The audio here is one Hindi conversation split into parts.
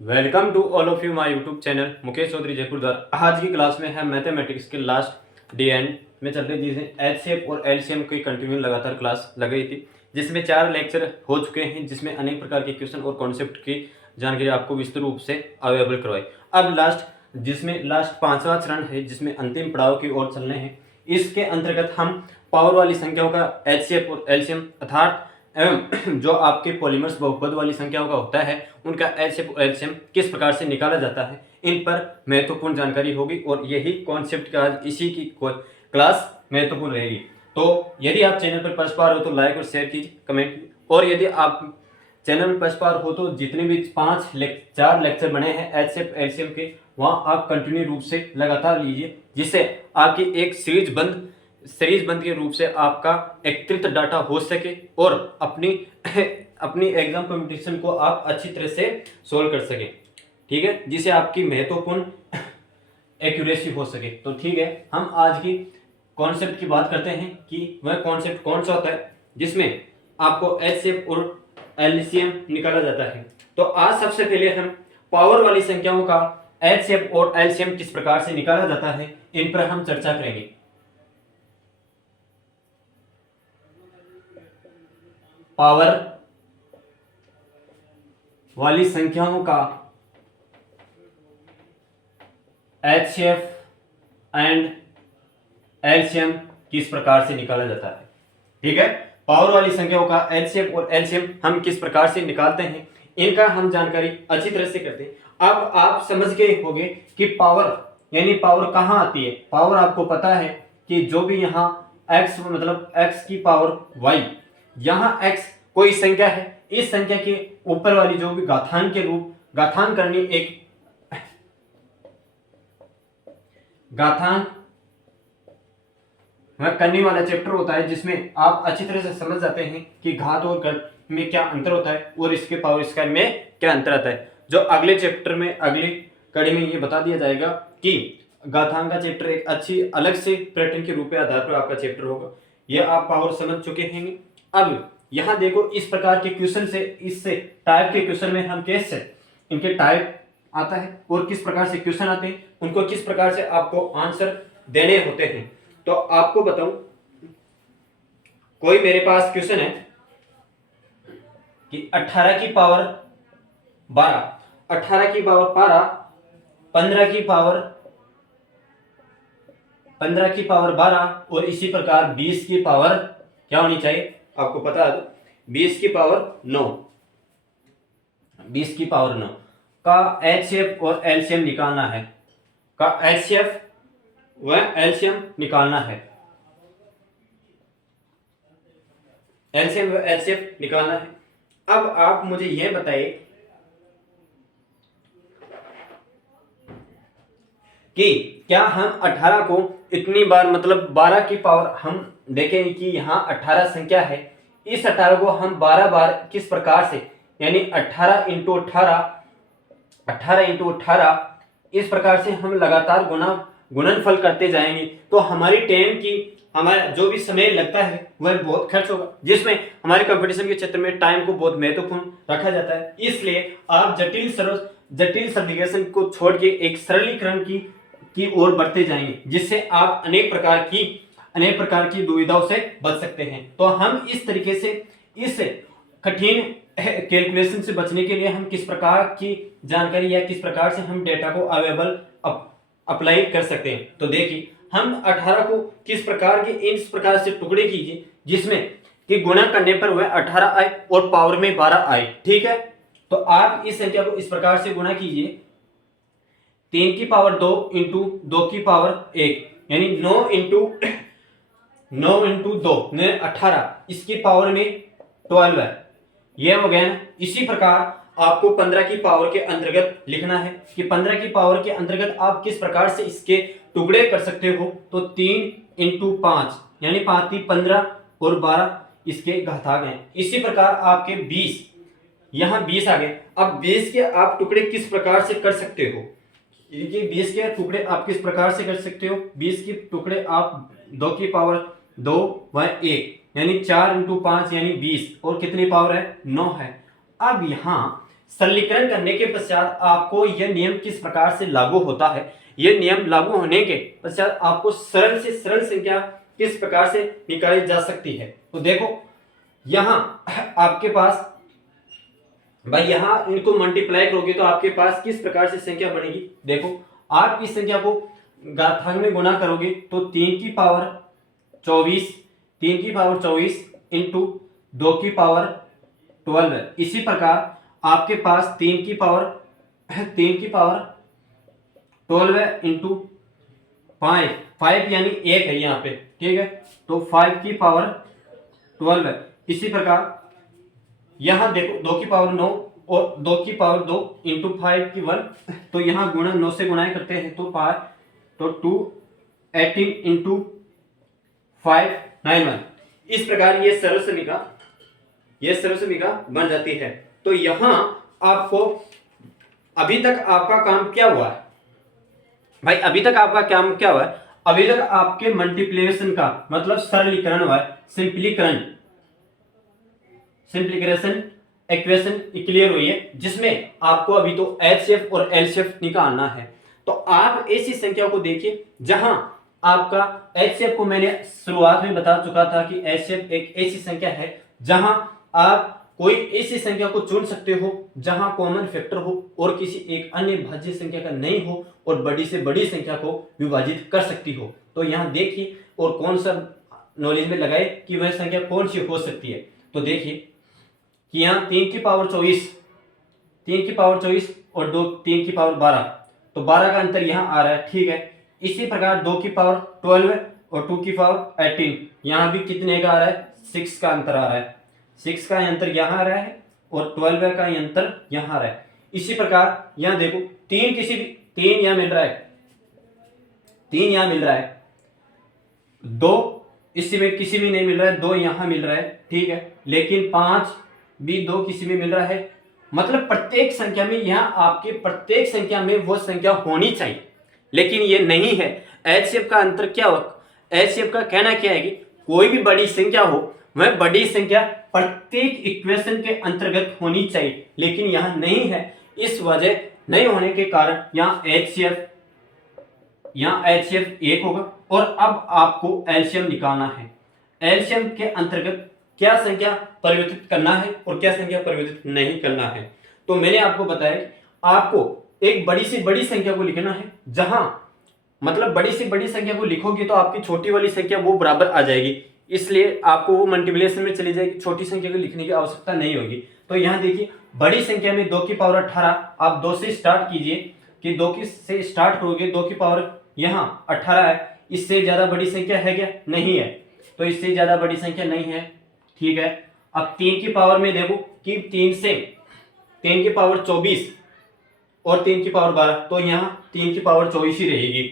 Welcome to all of you my YouTube channel Mukesh Chaudhary Jaipur द्वारा। आज की क्लास में है मैथमेटिक्स के लास्ट डे एंड में चल रही, जिसमें एचसीएफ और एलसीएम की कंटिन्यू लगातार क्लास लग रही थी, जिसमें 4 लेक्चर हो चुके हैं, जिसमें अनेक प्रकार के क्वेश्चन और कॉन्सेप्ट की जानकारी आपको विस्तृत रूप से अवेलेबल करवाई। अब जिसमें लास्ट 5वां चरण है, जिसमें अंतिम पड़ाव की ओर चलने हैं। इसके अंतर्गत हम पावर वाली संख्याओं का एचसीएफ और एलसीएम अर्थात एवं जो आपके पॉलीमर्स बहुपद वाली संख्याओं का होता है, उनका एचसीएफ और एलसीएम किस प्रकार से निकाला जाता है, इन पर महत्वपूर्ण जानकारी होगी। और यही कॉन्सेप्ट का आज इसी की क्लास महत्वपूर्ण रहेगी। तो यदि आप चैनल पर फर्स्ट बार हो तो लाइक और शेयर कीजिए, कमेंट कीजिए। और यदि आप चैनल में फर्स्ट बार हो तो जितने भी 4 लेक्चर बने हैं एचसीएफ एलसीएम के, वहाँ आप कंटिन्यू रूप से लगातार लीजिए, जिससे आपकी एक सीरीज बंद के रूप से आपका एकत्रित डाटा हो सके और अपनी एग्जाम कंपटीशन को आप अच्छी तरह से सोल्व कर सके। ठीक है, जिससे आपकी महत्वपूर्ण एक्यूरेसी हो सके। तो ठीक है, हम आज की कॉन्सेप्ट की बात करते हैं कि वह कॉन्सेप्ट कौन सा होता है जिसमें आपको एचसीएफ और एलसीएम निकाला जाता है। तो आज सबसे पहले हम पावर वाली संख्याओं का एचसीएफ और एलसीएम किस प्रकार से निकाला जाता है, इन पर हम चर्चा करेंगे। पावर वाली संख्याओं का एचसीएफ एंड एलसीएम किस प्रकार से निकाला जाता है। ठीक है, पावर वाली संख्याओं का एचसीएफ और एलसीएम हम किस प्रकार से निकालते हैं, इनका हम जानकारी अच्छी तरह से करते हैं। अब आप समझ गए होंगे कि पावर यानी पावर कहां आती है। पावर आपको पता है कि जो भी यहां x मतलब x की पावर y, यहां x कोई संख्या है, इस संख्या के ऊपर वाली जो भी घातांक करने वाला चैप्टर होता है, जिसमें आप अच्छी तरह से समझ जाते हैं कि घात और गण में क्या अंतर होता है और इसके पावर स्क्वायर में क्या अंतर आता है। जो अगले चैप्टर में अगली कड़ी में ये बता दिया जाएगा कि घातांक का चैप्टर एक अच्छी अलग से पैटर्न के रूप में आधार पर आपका चैप्टर होगा। ये आप पावर समझ चुके हैं। अब यहां देखो, इस प्रकार के क्वेश्चन से, इससे टाइप के क्वेश्चन में हम कैसे इनके टाइप आता है और किस प्रकार से क्वेश्चन आते हैं, उनको किस प्रकार से आपको आंसर देने होते हैं। तो आपको बताऊं, कोई मेरे पास क्वेश्चन है कि 18 की पावर 12, 18 की पावर 12, 15 की पावर 12 और इसी प्रकार 20 की पावर क्या होनी चाहिए, आपको पता है 20 की पावर 9, 20 की पावर 9 का एचसीएफ और एलसीएम निकालना है, का एचसीएफ व एलसीएम निकालना है, एलसीएम व एचसीएफ निकालना है। अब आप मुझे यह बताइए कि क्या हम 18 को इतनी बार मतलब 12 की पावर, हम देखें कि यहाँ 18 संख्या है, इस 18 को हम 12 बार किस प्रकार से, यानी 18 इंटू 18 इस प्रकार से हम लगातार गुणनफल करते जाएंगे, तो हमारी टाइम की, हमारा जो भी समय लगता है वह बहुत खर्च होगा, जिसमें हमारे कंपटीशन के क्षेत्र में टाइम को बहुत महत्वपूर्ण रखा जाता है। इसलिए आप जटिल सरलीकरण को छोड़ के एक सरलीकरण की ओर बढ़ते जाएंगे, जिससे आप अनेक प्रकार की दुविधाओं से बच सकते हैं। तो हम इस तरीके से इस कठिन कैलकुलेशन से बचने के लिए हम किस प्रकार की जानकारी या किस प्रकार से हम डेटा को अवेलेबल अप्लाई कर सकते हैं। तो देखिए, हम 18 को किस प्रकार से टुकड़े कीजिए जिसमें कि गुणा करने पर वह 18 आए और पावर में 12 आए। ठीक है, तो आप इस संख्या को इस प्रकार से गुणा कीजिए, 3 की पावर 2 इंटू 2 की पावर 1, यानी 9 इंटू 2 18, इसकी पावर में 12 है, यह हो गया ना। इसी प्रकार आपको 15 की पावर के अंतर्गत लिखना है कि 15 की पावर के अंतर्गत आप किस प्रकार से इसके टुकड़े कर सकते हो। तो 3 इंटू 5 यानी 5 की 15 और 12 इसके घातांक हैं। इसी प्रकार आपके 20, यहाँ 20 आ गए। अब 20 के आप टुकड़े किस प्रकार से कर सकते हो, ये 20 के टुकड़े आप किस प्रकार से कर सकते हो, 20 के टुकड़े आप 2 की पावर 2 व 1 यानी 4 इंटू 5 यानी 20 और कितनी पावर है, 9 है। अब यहाँ सरलीकरण करने के पश्चात आपको यह नियम किस प्रकार से लागू होता है, यह नियम लागू होने के पश्चात आपको सरल से सरल संख्या किस प्रकार से निकाली जा सकती है। तो देखो यहां आपके पास भाई यहां इनको मल्टीप्लाई करोगे तो आपके पास किस प्रकार से संख्या बनेगी। देखो आप इस संख्या को घातांक में गुणा करोगे तो 3 की पावर 24, 3 की पावर 24 इंटू 2 की पावर 12 है। इसी प्रकार आपके पास 3 की पावर 12 है इंटू 5 यानी 1 है यहाँ पे, ठीक है। तो 5 की पावर 12 है। इसी प्रकार यहां देखो 2 की पावर 9 और 2 की पावर 2 इंटू 5 की 1, तो यहां गुणा 9 से गुणाएं करते हैं तो 5 तो 2 18 इंटू 5 91। इस प्रकार ये सरल समीकरण बन जाती है। तो यहां आपको अभी तक आपका काम क्या हुआ है भाई, अभी तक आपका काम क्या हुआ है, अभी तक आपके मल्टीप्लिकेशन का मतलब सरलीकरण हुआ है, सिंप्लीकेशन इक्वेशन क्लियर हुई है, जिसमें आपको अभी तो एचसीएफ और एलसीएफ निकालना है। तो आप ऐसी संख्या को देखिए जहां आपका एचसीएफ को मैंने शुरुआत में बता चुका था कि एचसीएफ एक ऐसी संख्या है जहां आप कोई ऐसी संख्या को चुन सकते हो जहां कॉमन फैक्टर हो और किसी एक अन्य भाज्य संख्या का नहीं हो और बड़ी से बड़ी संख्या को विभाजित कर सकती हो। तो यहां देखिए और कौन सा नॉलेज में लगाए कि वह संख्या कौन सी हो सकती है। तो देखिए कि यहाँ 3 की पावर 24 और 3 की पावर 12, तो 12 का अंतर यहाँ आ रहा है, ठीक है। इसी प्रकार 2 की पावर 12 और 2 की पावर 18, यहाँ भी कितने का आ रहा है, 6 का अंतर आ रहा है, 6 का अंतर यहाँ आ रहा है और 12 का अंतर यहाँ आ रहा है। इसी प्रकार यहाँ देखो 3 यहाँ मिल रहा है, 3 यहाँ मिल रहा है, 2 इसी में किसी में नहीं मिल रहा है, 2 यहाँ मिल रहा है, ठीक है। लेकिन 5 भी 2 किसी में मिल रहा है, मतलब प्रत्येक संख्या में यहाँ आपके प्रत्येक संख्या में वो संख्या होनी चाहिए, लेकिन ये नहीं है। एचसीएफ का अंतर क्या हो, एचसीएफ का कहना क्या है कि कोई भी बड़ी संख्या हो वह बड़ी संख्या प्रत्येक इक्वेशन के अंतर्गत होनी चाहिए, लेकिन यहाँ नहीं है। इस वजह नहीं होने के कारण यहाँ एचसीएफ 1 होगा। और अब आपको एलसीएम निकालना है। एलसीएम के अंतर्गत क्या संख्या परिवर्तित करना है और क्या संख्या परिवर्तित नहीं करना है। तो मैंने आपको बताया कि आपको एक बड़ी से बड़ी संख्या को लिखना है, जहां मतलब बड़ी से बड़ी संख्या को लिखोगे तो आपकी छोटी वाली संख्या वो बराबर आ जाएगी, इसलिए आपको वो मल्टीप्लिकेशन में चली जाएगी, छोटी संख्या को लिखने की आवश्यकता नहीं होगी। तो यहाँ देखिए बड़ी संख्या में 2 की पावर 18, आप 2 से स्टार्ट कीजिए कि 2 से स्टार्ट करोगे, 2 की पावर यहाँ 18 है, इससे ज्यादा बड़ी संख्या है क्या, नहीं है, तो इससे ज्यादा बड़ी संख्या नहीं है, ठीक है। अब 3 की पावर में देखो कि 3 की पावर 24 और 3 की पावर 12, तो यहाँ 3 की पावर 24 ही रहेगी,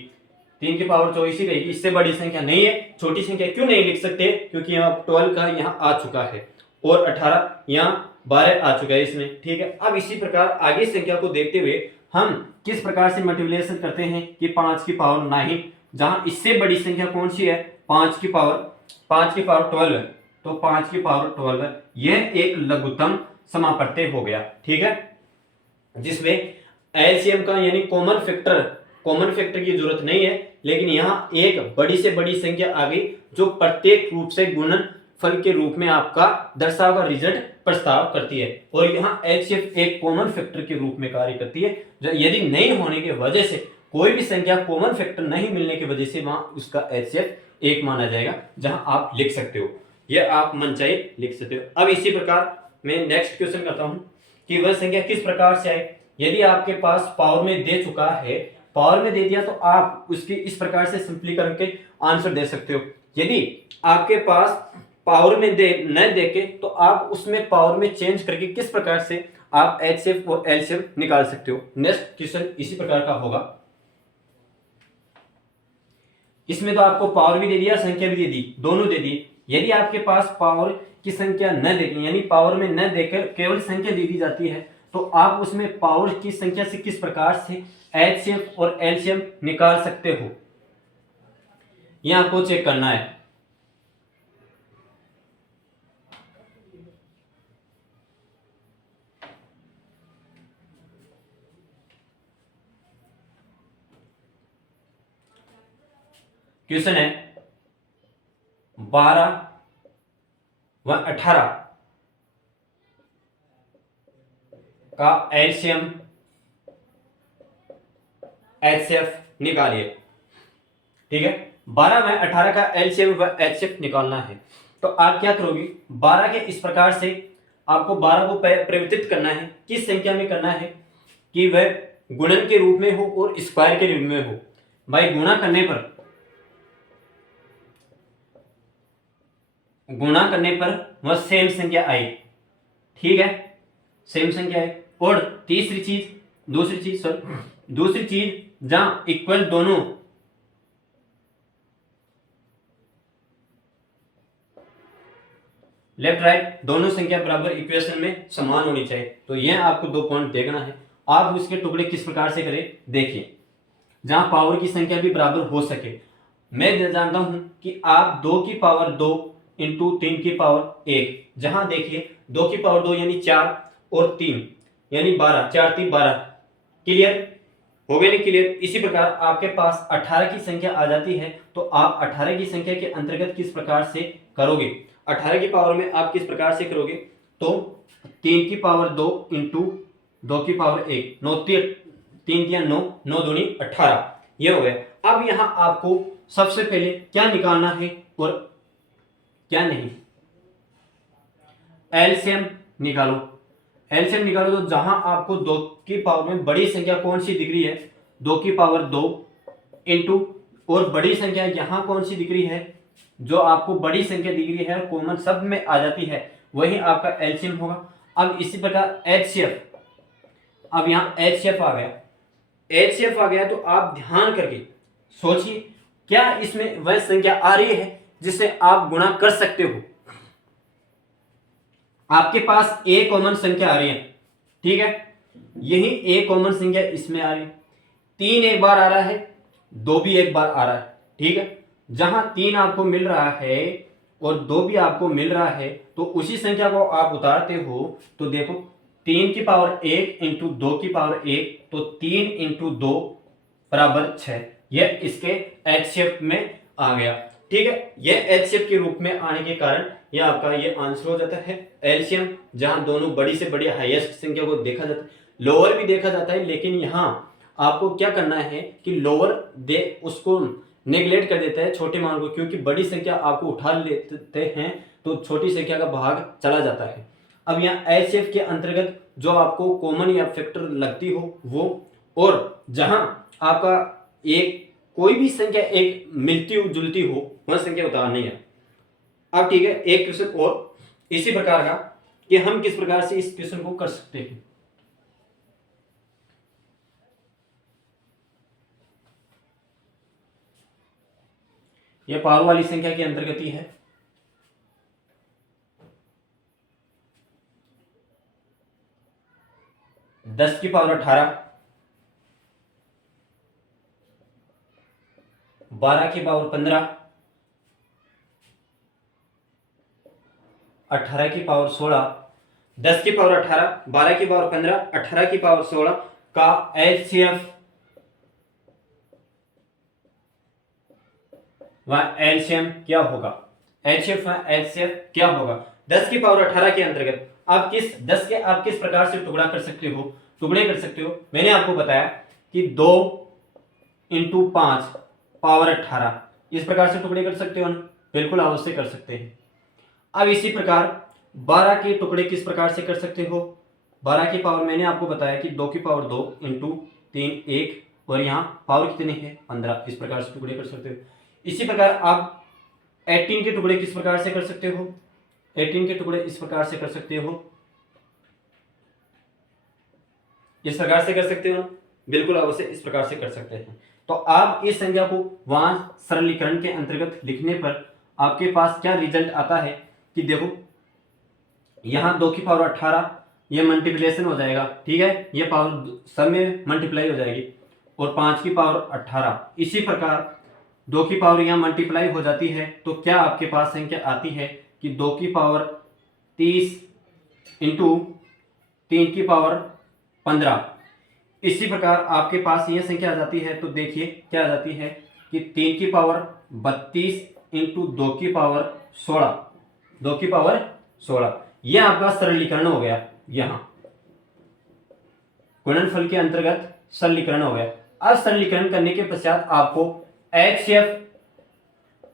3 की पावर 24 ही रहेगी, इससे बड़ी संख्या नहीं है। छोटी संख्या क्यों नहीं लिख सकते, क्योंकि यहाँ 12 का यहाँ आ चुका है और 18 यहाँ 12 आ चुका है इसमें, ठीक है। अब इसी प्रकार आगे संख्या को देखते हुए हम किस प्रकार से मल्टीप्लिकेशन करते हैं कि 5 की पावर 9, जहां इससे बड़ी संख्या कौन सी है, 5 की पावर 12 है, तो 5 की पावर 12 है, यह एक लघुत्तम समापवर्ती हो गया, ठीक है, जिसमें एलसीएम का यानी कॉमन फैक्टर की जरूरत नहीं है, लेकिन यहाँ एक बड़ी से बड़ी संख्या आ गई जो प्रत्येक रूप से गुणनफल के रूप में आपका दर्शावा हुआ रिजल्ट प्रस्ताव करती है। और यहाँ एचसीएफ एक कॉमन फैक्टर के रूप में कार्य करती है, जो यदि नहीं होने की वजह से कोई भी संख्या कॉमन फैक्टर नहीं मिलने की वजह से वहां उसका एचसीएफ 1 माना जाएगा, जहां आप लिख सकते हो, यह आप मनचाहे लिख सकते हो। अब इसी प्रकार मैं नेक्स्ट क्वेश्चन करता हूं कि वह संख्या किस प्रकार से आए। यदि आपके पास पावर में दे चुका है, पावर में दे दिया, तो आप उसकी इस प्रकार से सिंपली करके आंसर दे सकते हो। यदि आपके पास पावर में न देके, तो आप उसमें पावर में चेंज करके किस प्रकार से आप एचसीएफ और एलसीएम निकाल सकते हो। नेक्स्ट क्वेश्चन इसी प्रकार का होगा। इसमें तो आपको पावर भी दे दिया, संख्या भी दे दी, दोनों दे दी। यदि आपके पास पावर की संख्या न देके, यानी पावर में न देकर केवल संख्या दे दी जाती है, तो आप उसमें पावर की संख्या से किस प्रकार से एचसीएफ और एलसीएम निकाल सकते हो, यह आपको चेक करना है। क्वेश्चन है 12 व 18 का एलसीएम एचसीएफ निकालिए। ठीक है, 12 में 18 का एलसीएम व एचसीएफ निकालना है। तो आप क्या करोगे, 12 के इस प्रकार से आपको 12 को परिवर्तित करना है। किस संख्या में करना है कि वह गुणन के रूप में हो और स्क्वायर के रूप में हो। भाई गुणा करने पर वह सेम संख्या आई। ठीक है, सेम संख्या आई। और दूसरी चीज जहां इक्वल दोनों लेफ्ट राइट दोनों संख्या बराबर इक्वेशन में समान होनी चाहिए। तो यह आपको 2 पॉइंट देखना है। आप उसके टुकड़े किस प्रकार से करें देखिए, जहां पावर की संख्या भी बराबर हो सके। मैं जानता हूं कि आप 2 की पावर 2 इंटू 3 की पावर 1, जहां देखिए 2 की पावर 2 यानी 4 और 3 यानी 12, 4 3 12। क्लियर हो गए नहीं? क्लियर। इसी प्रकार आपके पास 18 की संख्या आ जाती है, तो आप 18 की संख्या के अंतर्गत किस प्रकार से करोगे, 18 की पावर में आप किस प्रकार से करोगे, तो 3 की पावर 2 इंटू 2 की पावर 1, 9 3 या 9, 9 दूनी 18, ये हो गया। अब यहां आपको सबसे पहले क्या निकालना है और क्या नहीं, एलसीएम निकालो। एलसीएम निकालो तो जहां आपको 2 की पावर में बड़ी संख्या कौन सी दिख रही है, 2 की पावर 2 इंटू, और बड़ी संख्या यहां कौन सी दिख रही है, जो आपको बड़ी संख्या दिख रही है कॉमन सब में आ जाती है, वही आपका एलसीएम होगा। अब इसी प्रकार एचसीएफ, अब यहां एचसीएफ आ गया। एचसीएफ आ गया तो आप ध्यान करके सोचिए, क्या इसमें वह संख्या आ रही है जिससे आप गुणा कर सकते हो। आपके पास ए कॉमन संख्या आ रही है, ठीक है, यही ए कॉमन संख्या इसमें आ रही है। 3 एक बार आ रहा है, 2 भी एक बार आ रहा है। ठीक है, जहां 3 आपको मिल रहा है और 2 भी आपको मिल रहा है, तो उसी संख्या को आप उतारते हो तो देखो 3 की पावर 1 इंटू 2 की पावर 1, तो 3 इंटू 2 बराबर 6। यह इसके एचसीएफ में आ गया। ठीक है, यह एचसीएफ के रूप में आने के कारण यह आपका ये आंसर हो जाता है एलसीएम, जहां दोनों बड़ी से बड़ी हाईएस्ट संख्या को देखा जाता है, लोअर भी देखा जाता है, लेकिन यहां आपको क्या करना है कि लोअर दे उसको नेग्लेक्ट कर देता है छोटे मान को, क्योंकि बड़ी संख्या आपको उठा लेते हैं तो छोटी संख्या का भाग चला जाता है। अब यहाँ एचसीएफ के अंतर्गत जो आपको कॉमन या फैक्टर लगती हो वो, और जहां आपका एक कोई भी संख्या एक मिलती जुलती हो वह संख्या उतारनी है। अब ठीक है, एक क्वेश्चन और इसी प्रकार का कि हम किस प्रकार से इस क्वेश्चन को कर सकते हैं। यह पावर वाली संख्या के अंतर्गत ही है। दस की पावर 18, 12 की पावर 15, 18 की पावर 16, 10 की पावर 18, 12 की पावर 15, 18 की पावर 16 का एचसीएफ व एलसीएम क्या होगा, एचसीएफ व एचसीएफ क्या होगा 10 की पावर 18 के अंतर्गत। आप किस 10 के आप किस प्रकार से टुकड़े कर सकते हो, मैंने आपको बताया कि 2 इंटू 5 पावर 18, इस प्रकार से टुकड़े कर सकते हो ना, बिल्कुल अवश्य कर सकते हैं। अब इसी प्रकार 12 के टुकड़े किस प्रकार से कर सकते हो, 12 की पावर मैंने आपको बताया कि 2 की पावर 2 इंटू 3 1, और यहाँ पावर कितनी है 15, इस प्रकार से टुकड़े कर सकते हो। इसी प्रकार आप 18 के टुकड़े किस प्रकार से कर सकते हो, 18 के टुकड़े इस प्रकार से कर सकते हो, इस प्रकार से कर सकते हो, बिल्कुल अवश्य इस प्रकार से कर सकते हैं। तो आप इस संख्या को वहां सरलीकरण के अंतर्गत लिखने पर आपके पास क्या रिजल्ट आता है कि देखो यहां 2 की पावर 18 ये मल्टीप्लिकेशन हो जाएगा, ठीक है, ये पावर सब में मल्टीप्लाई हो जाएगी, और 5 की पावर 18, इसी प्रकार 2 की पावर यहाँ मल्टीप्लाई हो जाती है, तो क्या आपके पास संख्या आती है कि 2 की पावर 30 इंटू 3 की पावर 15। इसी प्रकार आपके पास यह संख्या आ जाती है, तो देखिए क्या आ जाती है कि 3 की पावर 32 इंटू 2 की पावर 16, 2 की पावर 16, यह आपका सरलीकरण हो गया। यहां गुणनफल के अंतर्गत सरलीकरण हो गया। अब सरलीकरण करने के पश्चात आपको एचसीएफ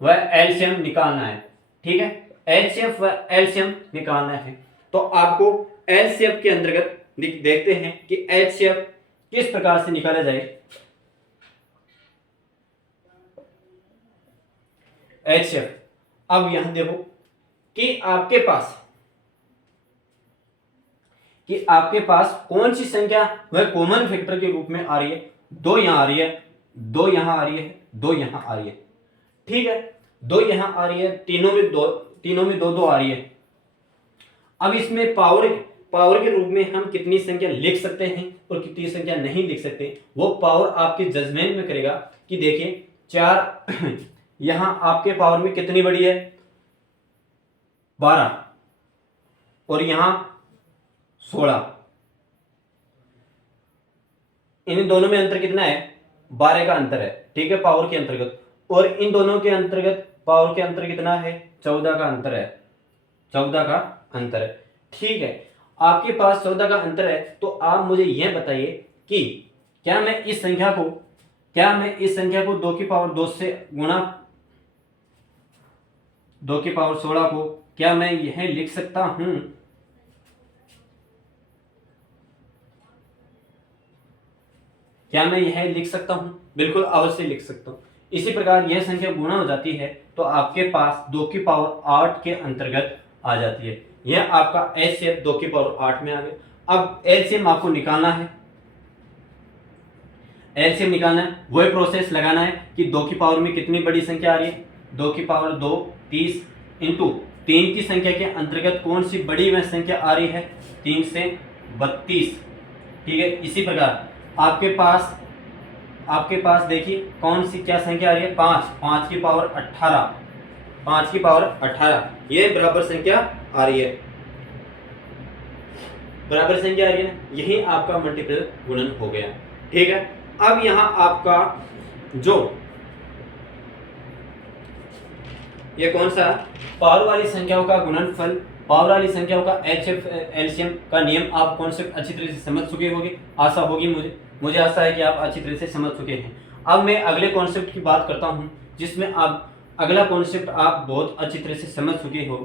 व एलसीएम निकालना है। ठीक है, एचसीएफ व एलसीएम निकालना है। तो आपको एलसीएफ के अंतर्गत देखते हैं कि एचसीएफ किस प्रकार से निकाला जाए। एचसीएफ, अब यहां देखो कि आपके पास कौन सी संख्या वह कॉमन फैक्टर के रूप में आ रही है। 2 यहां आ रही है, 2 यहां आ रही है, 2 यहां आ रही है। ठीक है, 2 यहां आ रही है, तीनों में दो दो आ रही है। अब इसमें पावर के रूप में हम कितनी संख्या लिख सकते हैं और कितनी संख्या नहीं लिख सकते, वो पावर आपके जजमेंट में करेगा। कि देखिए 4 यहां आपके पावर में कितनी बड़ी है, 12, और यहां 16। इन दोनों में अंतर कितना है, 12 का अंतर है। ठीक है, पावर के अंतर्गत। और इन दोनों के अंतर्गत पावर के अंतर कितना है, 14 का अंतर है, 14 का अंतर है। ठीक है, आपके पास 14 का अंतर है। तो आप मुझे यह बताइए कि क्या मैं इस संख्या को 2 की पावर 2 से गुणा 2 की पावर 16 को क्या मैं यह लिख सकता हूं। क्या मैं यह लिख सकता हूं? बिल्कुल अवश्य लिख सकता हूं। इसी प्रकार यह संख्या गुणा हो जाती है तो आपके पास 2 की पावर 8 के अंतर्गत आ जाती है। यह आपका एचसीएफ 2 की पावर 8 में आ गया। अब एलसीएम आपको निकालना है। एलसीएम निकालना है, वही प्रोसेस लगाना है कि 2 की पावर में कितनी बड़ी संख्या आ रही है, 2 की पावर 2 30 इंटू 3 की संख्या के अंतर्गत कौन सी बड़ी वह संख्या आ रही है, 3 से 32। ठीक है, इसी प्रकार आपके पास देखिए कौन सी क्या संख्या आ रही है, 5 की पावर 18, 5 की पावर 18, ये बराबर संख्या आ रही है, बराबर संख्या आ रही है ना, यही आपका मल्टीपल गुणन हो गया। ठीक है, अब यहां आपका जो ये कौन सा पावर वाली संख्याओं का गुणनफल, पावर वाली संख्याओं का एचएफ एलसीएम का नियम आप कॉन्सेप्ट अच्छी तरह से समझ चुके होंगे, आशा होगी मुझे आशा है कि आप अच्छी तरह से समझ चुके हैं। अब मैं अगले कॉन्सेप्ट की बात करता हूं, जिसमें आप अगला कॉन्सेप्ट आप बहुत अच्छी तरह से समझ चुके हो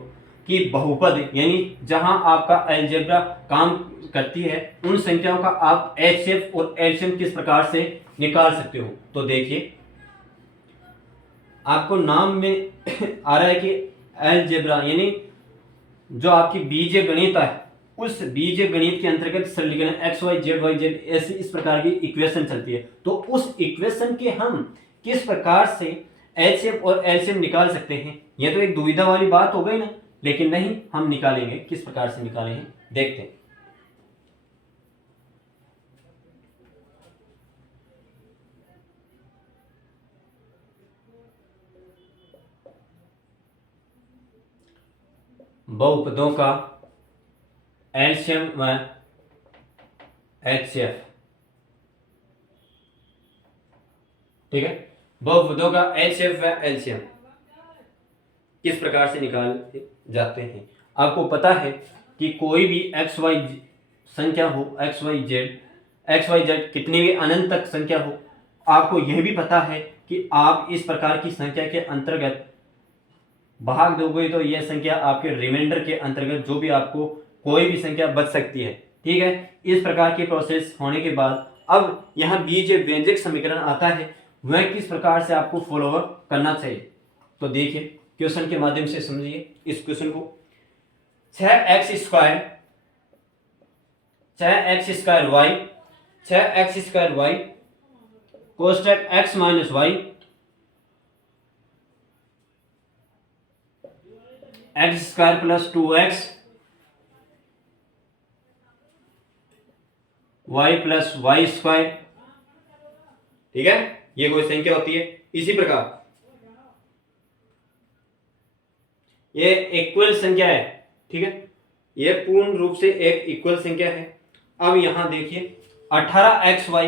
कि बहुपद, यानी जहां आपका अलजेब्रा काम करती है, उन संख्याओं का आप एचसीएफ और एलसीएम किस प्रकार से निकाल सकते हो। तो देखिए आपको नाम में आ रहा है कि अलजेब्रा, यानी जो आपकी बीजीय गणित है, उस बीजीय गणित के अंतर्गत सरलीकरण एक्स वाई जेड ऐसी इस प्रकार की इक्वेशन चलती है। तो उस इक्वेशन के हम किस प्रकार से एचसीएफ और एलसीएम निकाल सकते हैं, यह तो एक दुविधा वाली बात हो गई ना, लेकिन नहीं, हम निकालेंगे। किस प्रकार से निकालेंगे देखते हैं। बहुपदों का एलसीएम व एचसीएफ। ठीक है, बहुपदों का एचसीएफ व एलसीएम किस प्रकार से निकाले जाते हैं। आपको पता है कि कोई भी एक्स वाई संख्या हो, एक्स वाई जेड कितनी भी अनंत तक संख्या हो, आपको यह भी पता है कि आप इस प्रकार की संख्या के अंतर्गत भाग दोगे तो यह संख्या आपके रिमाइंडर के अंतर्गत जो भी आपको कोई भी संख्या बच सकती है। ठीक है, इस प्रकार की प्रोसेस होने के बाद अब यहाँ बीज व्यंजक समीकरण आता है, वह किस प्रकार से आपको फॉलोअप करना चाहिए। तो देखिए क्वेश्चन के माध्यम से समझिए इस क्वेश्चन को। 6x स्क्वायर वाई कोष्टक x minus y x square plus 2x y plus y square. ठीक है, ये कोई संख्या होती है। इसी प्रकार ये इक्वल संख्या है। ठीक है, ये पूर्ण रूप से एक इक्वल संख्या है। अब यहां देखिए 18xy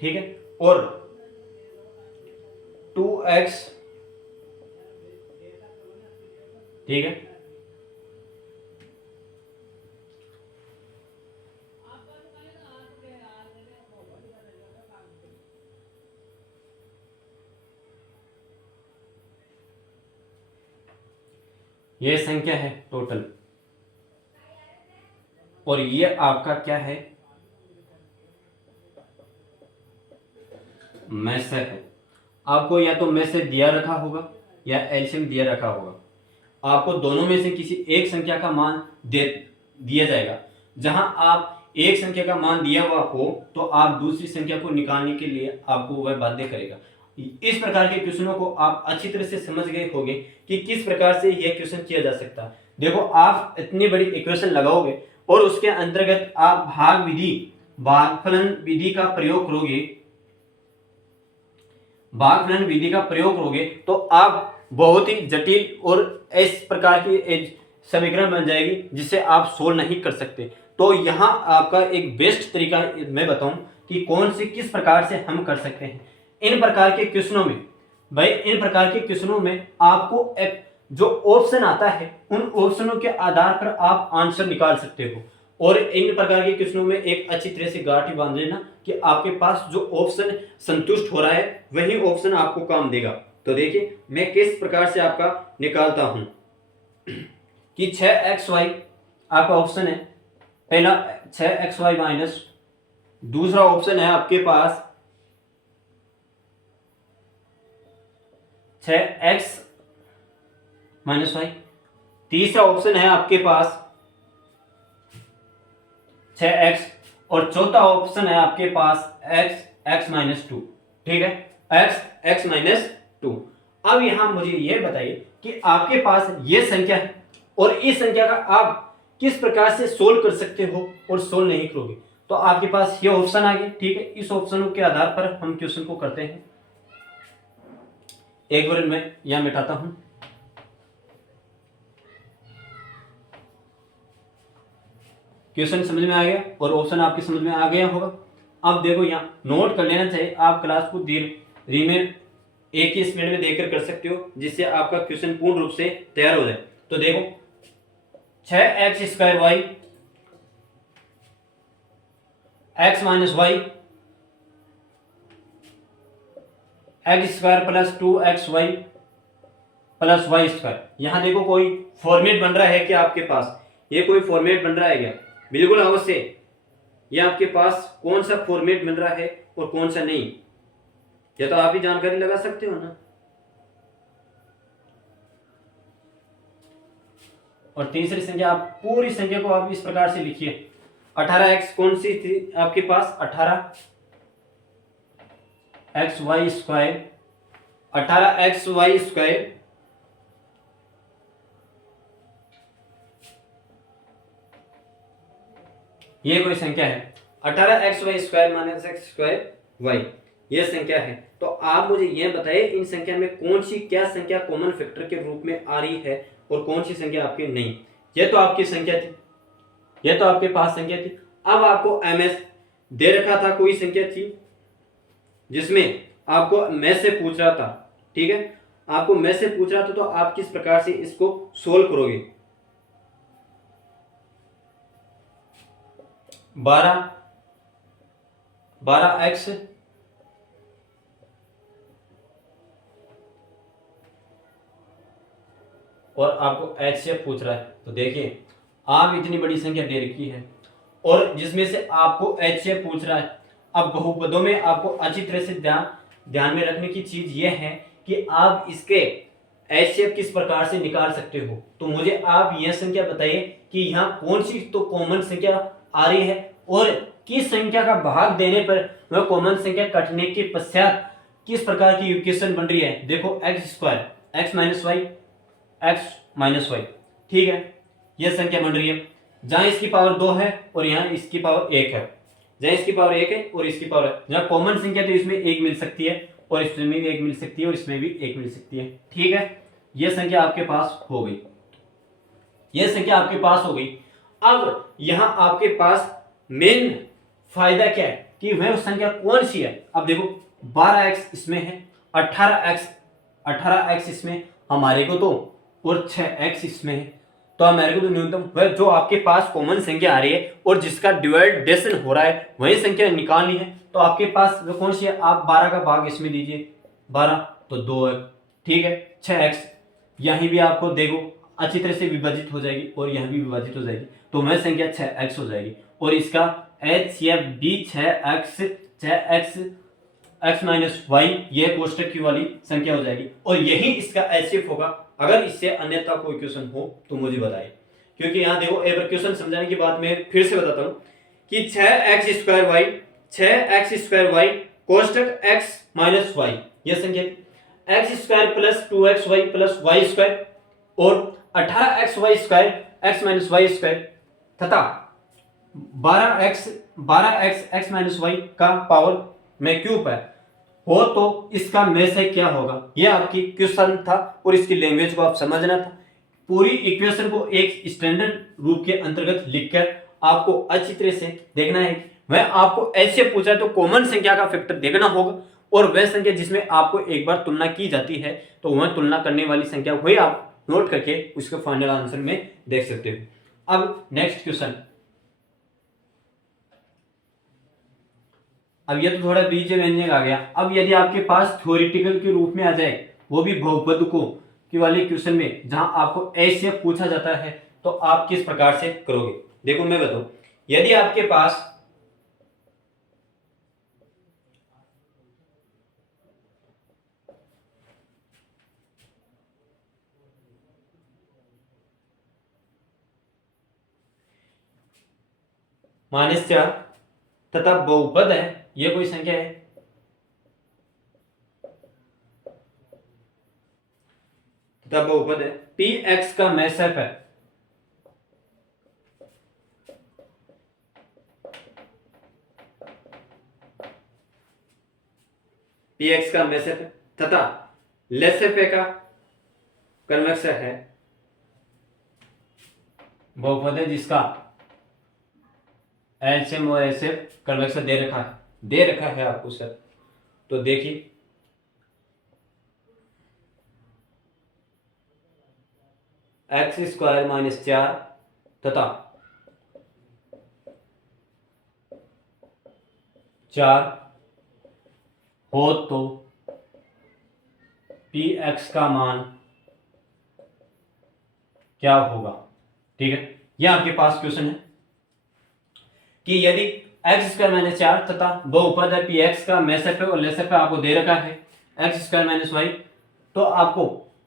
ठीक है, और 2x, ठीक है, ये संख्या है टोटल, और ये आपका क्या है, में से है। आपको या तो में से दिया रखा होगा या एलसीएम दिया रखा होगा। आपको दोनों में से किसी एक संख्या का मान दिया जाएगा। जहां आप एक संख्या का मान दिया हुआ हो तो आप दूसरी संख्या को निकालने के लिए आपको वह बाध्य करेगा। इस प्रकार के क्वेश्चनों को आप अच्छी तरह से समझ गए होंगे कि किस प्रकार से यह क्वेश्चन किया जा सकता है। देखो, आप इतनी बड़ी इक्वेशन लगाओगे और उसके अंतर्गत आप भागफलन विधि का प्रयोग करोगे, भागफलन विधि का प्रयोग करोगे तो आप बहुत ही जटिल और इस प्रकार की समीकरण बन जाएगी जिसे आप सोल्व नहीं कर सकते। तो यहाँ आपका एक बेस्ट तरीका मैं बताऊं कि कौन से किस प्रकार से हम कर सकते हैं इन प्रकार के क्वेश्चनों में। भाई, इन प्रकार के क्वेश्चनों में आपको एक जो ऑप्शन आता है उन ऑप्शनों के आधार पर आप आंसर निकाल सकते हो, और इन प्रकार के क्वेश्चनों में एक अच्छी तरह से गांठ बांध लेना कि आपके पास जो ऑप्शन संतुष्ट हो रहा है वही ऑप्शन आपको काम देगा। तो देखिए मैं किस प्रकार से आपका निकालता हूं कि 6xy आपका ऑप्शन है पहला, 6xy माइनस, दूसरा ऑप्शन है आपके पास 6x माइनस वाई, तीसरा ऑप्शन है आपके पास 6x, और चौथा ऑप्शन है आपके पास x माइनस 2। ठीक है, x माइनस 2। अब यहां मुझे यह बताइए कि आपके पास यह संख्या है और इस संख्या का आप किस प्रकार से सोल्व कर सकते हो और सोल्व नहीं करोगे। तो आपके पास ये ऑप्शन आ गए। ठीक है, इस ऑप्शनों के आधार पर हम क्वेश्चन को करते हैं। एक बार मैं यहां मिटाता हूं। क्वेश्चन समझ में आ गया और ऑप्शन आपकी समझ में आ गया होगा। अब देखो, यहां नोट कर लेना चाहिए। आप क्लास को धीरे में एक ही स्पीड में देखकर कर सकते हो जिससे आपका क्वेश्चन पूर्ण रूप से तैयार हो जाए। तो देखो, 6x² y x minus y x² plus 2xy plus y²। यहां देखो कोई फॉर्मेट बन रहा है क्या आपके पास? ये कोई फॉर्मेट बन रहा है क्या? बिल्कुल अवश्य। ये आपके पास कौन सा फॉर्मेट बन रहा है और कौन सा नहीं, ये तो आप ही जानकारी लगा सकते हो ना। और तीसरी संख्या, आप पूरी संख्या को आप इस प्रकार से लिखिए। 18x कौन सी थी आपके पास? 18xy², 18xy², ये कोई संख्या है। 18xy² माइनस x²y, ये संख्या है। तो आप मुझे यह बताइए इन संख्या में कौन सी क्या संख्या कॉमन फैक्टर के रूप में आ रही है और कौन सी संख्या आपकी नहीं। ये तो आपकी संख्या थी, ये तो आपके पास संख्या थी। अब आपको ms दे रखा था, कोई संख्या थी जिसमें आपको मैं से पूछ रहा था। ठीक है, आपको मैं से पूछ रहा था तो आप किस प्रकार से इसको सोल्व करोगे। 12x और आपको h से पूछ रहा है। तो देखिए, आप इतनी बड़ी संख्या दे रखी है और जिसमें से आपको h से पूछ रहा है। अब बहुपदों में आपको अच्छी तरह से ध्यान में रखने की चीज यह है कि आप इसके HCF किस प्रकार से निकाल सकते हो। तो मुझे आप यह संख्या बताइए कि यहाँ कौन सी तो कॉमन संख्या आ रही है और किस संख्या का भाग देने पर वह कॉमन संख्या कटने के पश्चात किस प्रकार की इक्वेशन बन रही है। देखो, x² x minus y x minus y, ठीक है, यह संख्या बन रही है जहां इसकी पावर 2 है और यहाँ इसकी पावर 1 है। जहां इसकी पावर 1 है और इसकी पावर है, जहां कॉमन संख्या तो इसमें 1 मिल सकती है और इसमें भी 1 मिल सकती है और इसमें भी 1 मिल सकती है। ठीक है, यह संख्या आपके पास हो गई, यह संख्या आपके पास हो गई। अब यहां आपके पास मेन फायदा क्या है कि वह संख्या कौन सी है। अब देखो 12x इसमें है, 18x इसमें हमारे को तो, और 6x इसमें है, तो हमारे को तो न्यूनतम वह जो आपके पास कॉमन संख्या आ रही है और जिसका डिवाइडेशन हो रहा है वही संख्या निकालनी है। तो आपके पास वो कौन सी है, आप 12 का भाग इसमें दीजिए, 12 तो 2 है, ठीक है। 6x यहीं भी आपको देखो अच्छी तरह से विभाजित हो जाएगी और यहां भी विभाजित हो जाएगी, तो वह संख्या 6x हो जाएगी। और इसका HCF भी 6x x माइनस वाई, ये कोष्टक की वाली संख्या हो जाएगी और यही इसका HCF होगा। अगर इससे अन्यथा कोई क्वेश्चन हो तो मुझे बताइए, क्योंकि यहाँ देखो एक बार क्वेश्चन समझाने की बात मैं फिर से बताता हूँ कि 6x² y कोष्टक x माइनस वाई, यह संख्या x² plus 2xy plus y² और 18xy² x माइनस y² तथा 12x x माइनस y का पावर में क्यूब है हो, तो इसका में से क्या होगा। यह आपकी क्वेश्चन था और इसकी लैंग्वेज को आप समझना था। पूरी इक्वेशन को एक स्टैंडर्ड रूप के अंतर्गत लिखकर आपको अच्छी तरह से देखना है। वह आपको ऐसे पूछा तो कॉमन संख्या का फैक्टर देखना होगा और वह संख्या जिसमें आपको एक बार तुलना की जाती है तो वह तुलना करने वाली संख्या वही आप नोट करके उसके फाइनल आंसर में देख सकते हो। अब नेक्स्ट क्वेश्चन, अब ये तो थोड़ा बीजे व्यंजक आ गया। अब यदि आपके पास थ्योरेटिकल के रूप में आ जाए, वो भी बहुपद को की वाली क्वेश्चन में, जहां आपको ऐसे पूछा जाता है तो आप किस प्रकार से करोगे। देखो मैं बताऊं, यदि आपके पास -4 तथा बहुपद है, यह कोई संख्या है, तथा बहुपद है, px का मैसअप है, px का मैसअप है तथा लेसअप का कन्वेक्स है, बहुपद है जिसका एलसीएम और एचसीएफ कन्वेक्स दे रखा है आपको सर। तो देखिए x² - 4 तथा 4 हो तो px का मान क्या होगा। ठीक है, यह आपके पास क्वेश्चन है कि यदि x² - 4 तथा बहुपद है px का मैसअप और लेसअप आपको दे रखा है x² - y, तो आपको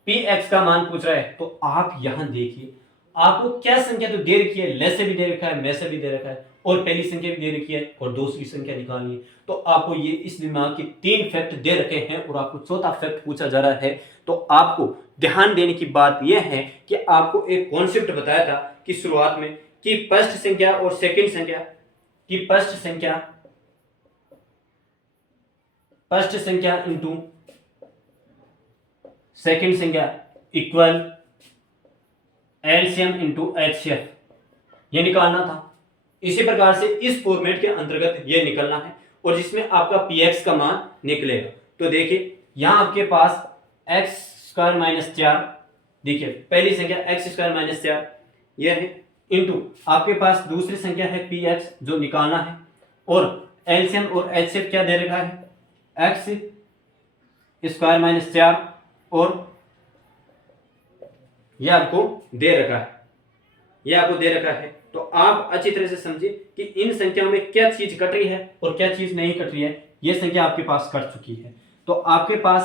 px का मान पूछ रहा है। तो आप यहां देखिए आपको क्या संख्या तो दे रखी है, लेसे भी दे रखा है, मैसे भी दे रखा है और पहली संख्या भी दे रखी है और दूसरी संख्या निकालनी है। तो आपको ये इस दिमाग के 3 फैक्ट दे रखे हैं और आपको चौथा फैक्ट पूछा जा रहा है। तो आपको ध्यान देने की बात यह है कि आपको एक कॉन्सेप्ट बताया था कि शुरुआत में कि फर्स्ट संख्या और सेकंड संख्या की फर्स्ट संख्या इंटू सेकंड संख्या इक्वल एलसीएम इंटू एचसीएफ, ये निकालना था। इसी प्रकार से इस फॉर्मेट के अंतर्गत ये निकलना है और जिसमें आपका px का मान निकलेगा। तो देखिए यहां आपके पास x² - 4, देखिए पहली संख्या x² - 4 यह है, इंटू आपके पास दूसरी संख्या है px जो निकालना है और एलसीएम और एचसीएफ क्या दे रखा है x² - 4 और यह आपको दे रखा है। तो आप अच्छी तरह से समझिए कि इन संख्याओं में क्या चीज कट रही है और क्या चीज नहीं कट रही है। यह संख्या आपके पास कट चुकी है। तो आपके पास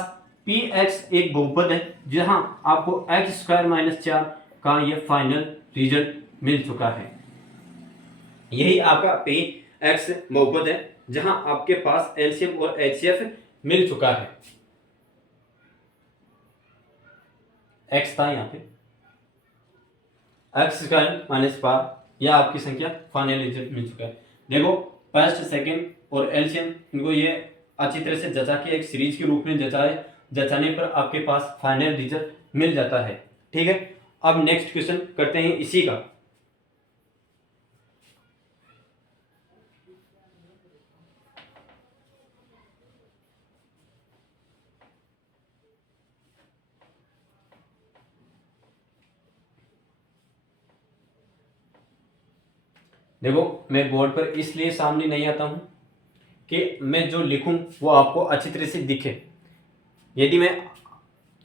px एक बहुपद है जहां आपको x² - 4 का यह फाइनल रिजल्ट मिल चुका है। यही आपका px बहुपद है जहां आपके पास एलसीएम और एचसीएफ मिल चुका है। x था यहां पे x² - 4, यह आपकी संख्या फाइनल रिजल्ट मिल चुका है। देखो फर्स्ट सेकंड और एलसीएम इनको ये अच्छी तरह से जचा के एक सीरीज के रूप में जचाने पर आपके पास फाइनल रिजल्ट मिल जाता है। ठीक है, अब नेक्स्ट क्वेश्चन करते हैं इसी का। देखो मैं बोर्ड पर इसलिए सामने नहीं आता हूँ कि मैं जो लिखूं वो आपको अच्छी तरह से दिखे। यदि मैं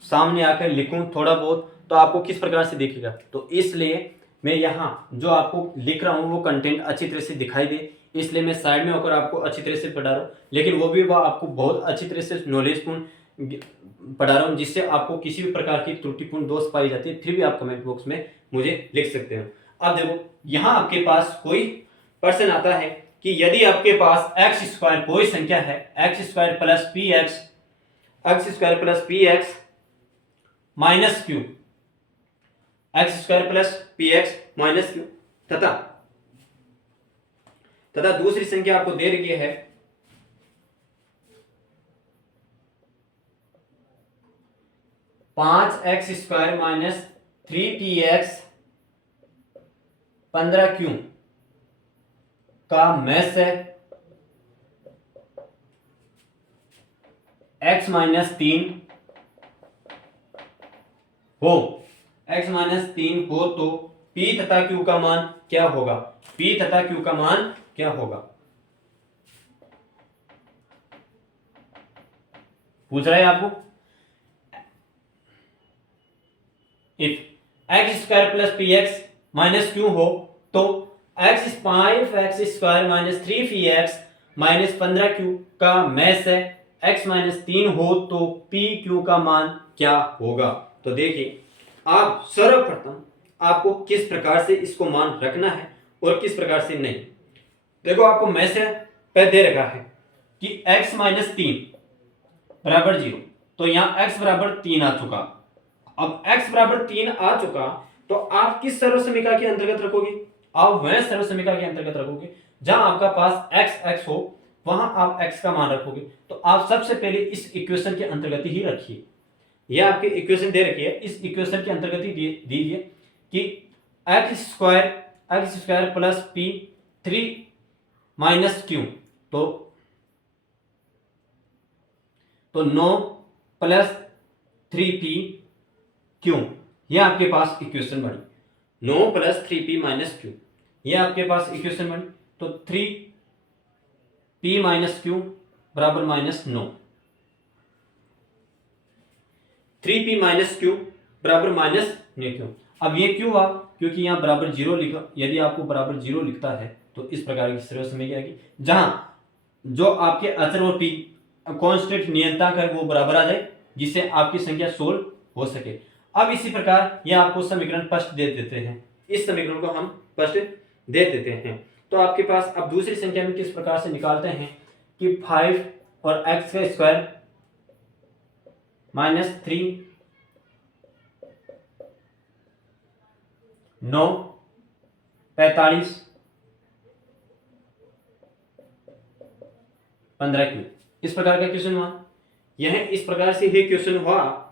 सामने आकर लिखूं थोड़ा बहुत तो आपको किस प्रकार से दिखेगा, तो इसलिए मैं यहाँ जो आपको लिख रहा हूँ वो कंटेंट अच्छी तरह से दिखाई दे, इसलिए मैं साइड में होकर आपको अच्छी तरह से पढ़ा रहा हूँ। लेकिन वो भी वह आपको बहुत अच्छी तरह से नॉलेजपूर्ण पढ़ा रहा हूँ, जिससे आपको किसी भी प्रकार की त्रुटिपूर्ण दोष पाई जाती है फिर भी आप कमेंट बॉक्स में मुझे लिख सकते हो। अब देखो यहाँ आपके पास कोई प्रश्न आता है कि यदि आपके पास एक्स स्क्वायर कोई संख्या है, x square plus P x, x square plus P x minus Q, x square plus P x minus Q, तथा दूसरी संख्या आपको दे रखी है 5x square minus 3px 15q का मैथ है x माइनस 3 हो, x माइनस 3 हो तो p तथा q का मान क्या होगा, p तथा q का मान क्या होगा, पूछ रहा है आपको। If x square plus P x minus Q हो तो x 5x square minus 3px minus 15q का मैथ है x माइनस 3 हो तो पी क्यू का मान क्या होगा। तो देखिए आप सर्वप्रथम आपको किस प्रकार से इसको मान रखना है और किस प्रकार से नहीं। देखो आपको मैसेज पे दे रखा है कि x माइनस 3 बराबर 0, तो यहाँ x बराबर 3 आ चुका। अब x बराबर 3 आ चुका तो आप किस सर्वसमीका के अंतर्गत रखोगे, आप वह सर्वसमीका के अंतर्गत रखोगे जहां आपका पास x हो, वहां आप x का मान रखोगे। तो आप सबसे पहले इस इक्वेशन के अंतर्गत ही रखिए, यह आपकी इक्वेशन दे रखी है, इस इक्वेशन के अंतर्गत ही दीजिए कि x square plus P 3 minus Q, तो 9 प्लस 3p क्यू, यह आपके पास इक्वेशन बनी। 9 प्लस 3p माइनस क्यू, यह आपके पास इक्वेशन बनी। तो 3p माइनस क्यू बराबर माइनस 9, 3p माइनस क्यू बराबर माइनस क्यू। अब ये क्यों हुआ, क्योंकि यहाँ बराबर 0 लिखा, यदि आपको बराबर 0 लिखता है तो इस प्रकार की सर्वसमीका आएगी जहां जो आपके अचर और p कांस्टेंट नियंत्रक है वो बराबर आ जाए, जिससे आपकी संख्या सोल्व हो सके। अब इसी प्रकार यह आपको समीकरण स्पष्ट दे देते हैं, इस समीकरण को हम स्पष्ट दे देते हैं। तो आपके पास अब दूसरी संख्या में किस प्रकार से निकालते हैं कि 5 और x का स्क्वायर माइनस 3 9 45 15q, इस प्रकार का क्वेश्चन हुआ। यह इस प्रकार से ही क्वेश्चन हुआ।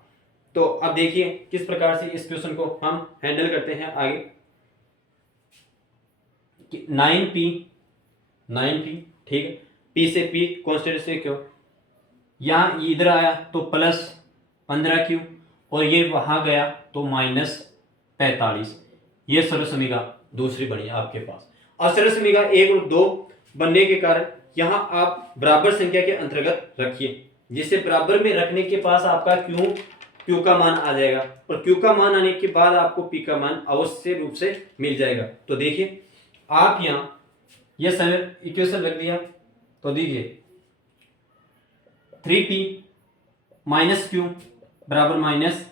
तो अब देखिए किस प्रकार से इस क्वेश्चन को हम हैंडल करते हैं आगे। 9p ठीक है, p से p कांस्टेंट से क्यों, यहां इधर आया तो प्लस 15q और ये वहां गया तो माइनस 45, ये सर्वसमीका दूसरी बनी आपके पास। और सर्वसमीका 1 और 2 बनने के कारण यहां आप बराबर संख्या के अंतर्गत रखिए, जिसे बराबर में रखने के पास आपका क्यू का मान आ जाएगा और क्यू का मान आने के बाद आपको पी का मान अवश्य रूप से मिल जाएगा। तो देखिए आप यहां यह सब इक्वेशन रख दिया, तो दीजिए 3p माइनस क्यू बराबर माइनस,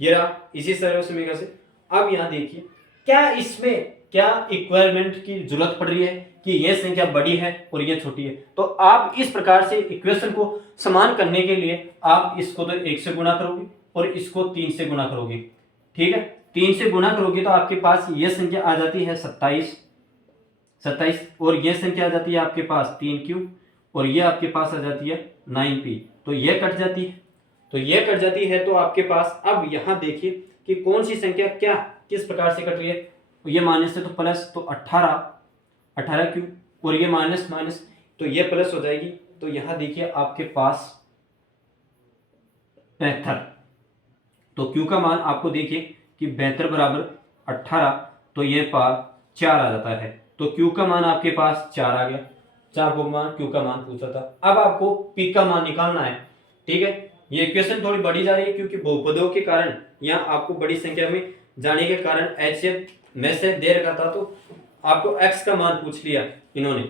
ये रहा इसी सर्वसमीका से। अब यहां देखिए क्या इसमें क्या इक्वालिमेंट की जरूरत पड़ रही है कि यह संख्या बड़ी है और यह छोटी है। तो आप इस प्रकार से इक्वेशन को समान करने के लिए आप इसको तो 1 से गुणा करोगे और इसको 3 से गुणा करोगे, ठीक है। 3 से गुणा करोगे तो आपके पास यह संख्या आ जाती है 27 और यह संख्या आ जाती है आपके पास 3q और यह आपके पास आ जाती है 9p, तो यह कट जाती है, तो आपके पास अब यहां देखिए कि कौन सी संख्या क्या किस प्रकार से कट रही है। ये माइनस है तो प्लस, तो 18q और ये माइनस तो ये प्लस हो जाएगी। तो यहां देखिए आपके पास 72, तो q का मान आपको देखिए कि 72 बराबर 18, तो ये पार 4 आ जाता है। तो Q का मान आपके पास 4 आ गया, 4 को मान Q का मान पूछा था। अब आपको P का मान निकालना है, ठीक है। ये इक्वेशन थोड़ी बड़ी जा रही है क्योंकि बहुपदों के कारण यहाँ आपको बड़ी संख्या में जाने के कारण HCF में से दे रखा था, तो आपको x का मान पूछ लिया इन्होंने।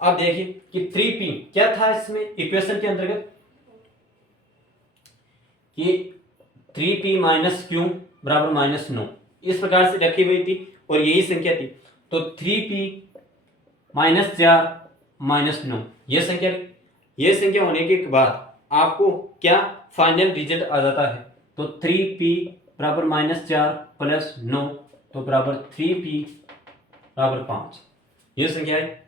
अब देखिए कि 3p क्या था इसमें इक्वेशन के अंतर्गत, कि 3p माइनस क्यू बराबर -9 इस प्रकार से रखी हुई थी और यही संख्या थी। तो 3p -4 -9 ये संख्या होने के बाद आपको क्या फाइनल रिजल्ट आ जाता है। तो 3p बराबर -4 प्लस 9 तो बराबर 3p बराबर 5। ये संख्या है।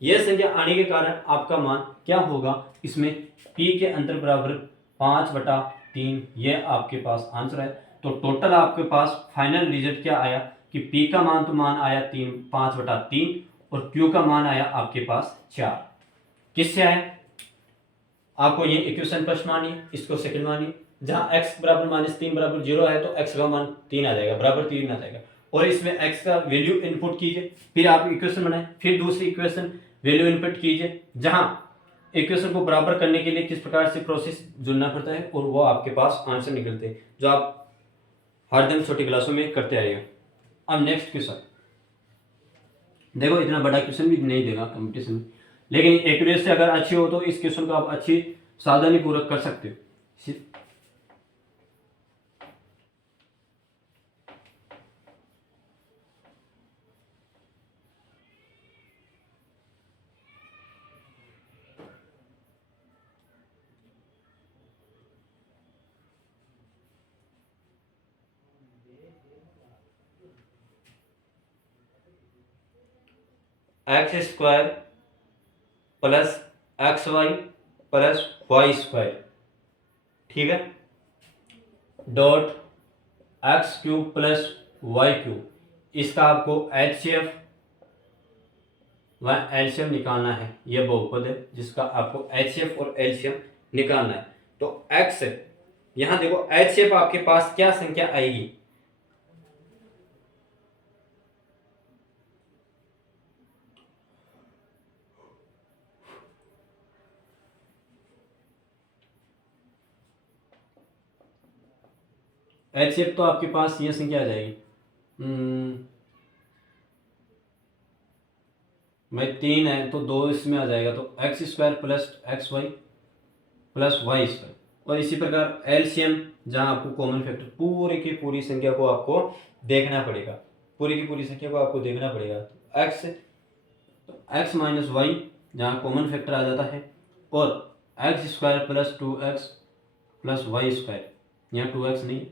यह संख्या आने के कारण आपका मान क्या होगा, इसमें p के अंतर बराबर 5/3 ये आपके पास आंसर है। तो टोटल आपके पास फाइनल रिजल्ट क्या आया कि p का मान तो मान आया 5/3 और q का मान आया आपके पास 4। किससे आया, आपको ये इक्वेशन फर्स्ट मानिए, इसको सेकंड मानिए। जहां x बराबर -3 बराबर 0 है तो x का मान 3 आ जाएगा, बराबर 3 आ जाएगा। और इसमें x का वैल्यू इनपुट कीजिए, फिर आप इक्वेशन बनाएं, फिर दूसरी इक्वेशन वैल्यू इनपुट कीजिए। जहां इक्वेशन को बराबर करने के लिए किस प्रकार से प्रोसेस जुड़ना पड़ता है और वो आपके पास आंसर निकलते हैं, जो आप हर दिन छोटी क्लासों में करते आइएगा। अब नेक्स्ट क्वेश्चन देखो, इतना बड़ा क्वेश्चन भी नहीं देगा कंपटीशन में, लेकिन एक्यूरेसी अगर अच्छी हो तो इस क्वेश्चन को आप अच्छी सावधानी पूर्वक कर सकते हो। x² plus xy plus y², ठीक है, डॉट x³ प्लस y³, इसका आपको HCF व एलसीएम निकालना है। यह बहुपद है जिसका आपको HCF और एलसीएम निकालना है। तो x यहां देखो, HCF आपके पास क्या संख्या आएगी, HCF तो आपके पास ये संख्या आ जाएगी, भाई 3 है तो 2 इसमें आ जाएगा, तो x² plus xy plus y²। और इसी प्रकार एलसीएम जहां आपको कॉमन फैक्टर पूरी की पूरी संख्या को आपको देखना पड़ेगा, पूरी की पूरी संख्या को आपको देखना पड़ेगा। तो x माइनस वाई जहाँ कॉमन फैक्टर आ जाता है, और x² plus 2x plus y², यहाँ 2x नहीं,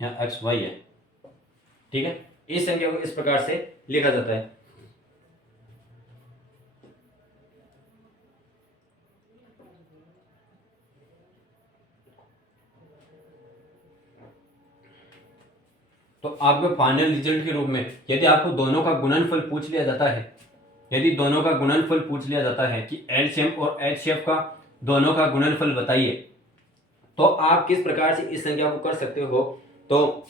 यहाँ xy है, ठीक है। इस संख्या को इस प्रकार से लिखा जाता है। तो आपके फाइनल रिजल्ट के रूप में यदि आपको दोनों का गुणनफल पूछ लिया जाता है, यदि दोनों का गुणनफल पूछ लिया जाता है कि एलसीएम और एचसीएफ का दोनों का गुणनफल बताइए, तो आप किस प्रकार से इस संख्या को कर सकते हो। तो